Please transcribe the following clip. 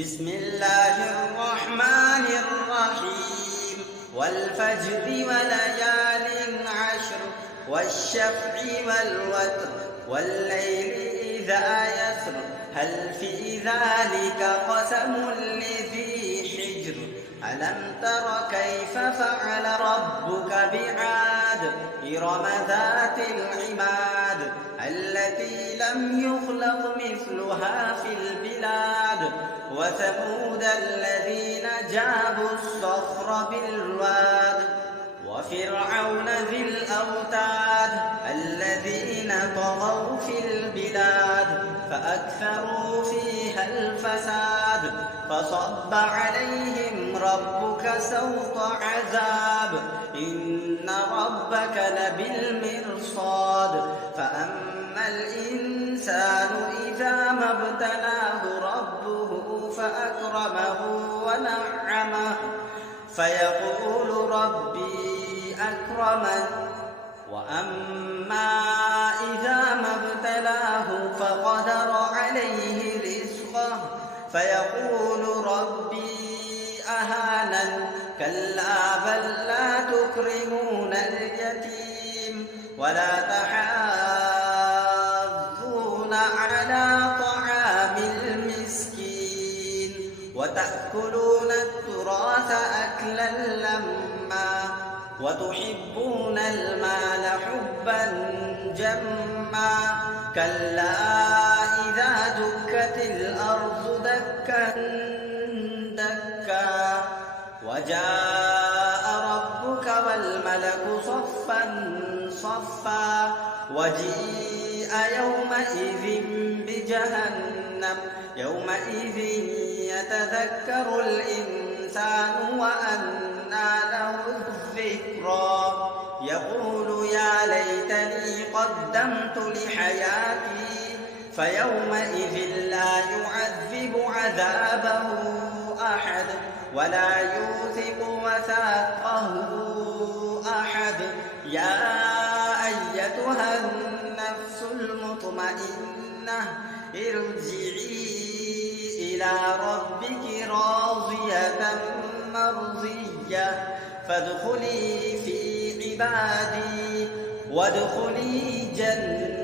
بسم الله الرحمن الرحيم والفجر وليال عشر والشفع والوتر والليل إذا يسر هل في ذلك قسم لذي حجر ألم تر كيف فعل ربك بعاد إرم ذات العماد التي لم يخلق مثلها في البلاد وثمود الذين جابوا الصخر بالواد وفرعون ذي الأوتاد الذين طغوا في البلاد فأكثروا فيها الفساد فصب عليهم ربك سوط عذاب إن ربك لبالمرصاد فأما الإنسان إذا ما ابتلاه ربه فأكرمه ونعمه فيقول ربي أكرمن وأما إذا ما ابتلاه فقدر عليه رزقه فيقول ربي أهانن كلا بل لا تكرمون اليتيم ولا تحاضون على طعام المسكين وتأكلون التراث أكلا لما وتحبون المال حبا جما كلا إذا دكت الأرض دكا دكا وجاء ربك والملك صفا صفا وجيء يومئذ بجهنم يومئذ يتذكر الإنسان وأنى له الذكرى يقول يا ليتني قدمت لحياتي فيومئذ لا يعذب عذابه أحد ولا يوثق وثاقه أحد يا أيتها النفس المطمئنة ارجعي إلى ربك راضية مرضية فادخلي في عبادي وادخلي جنتي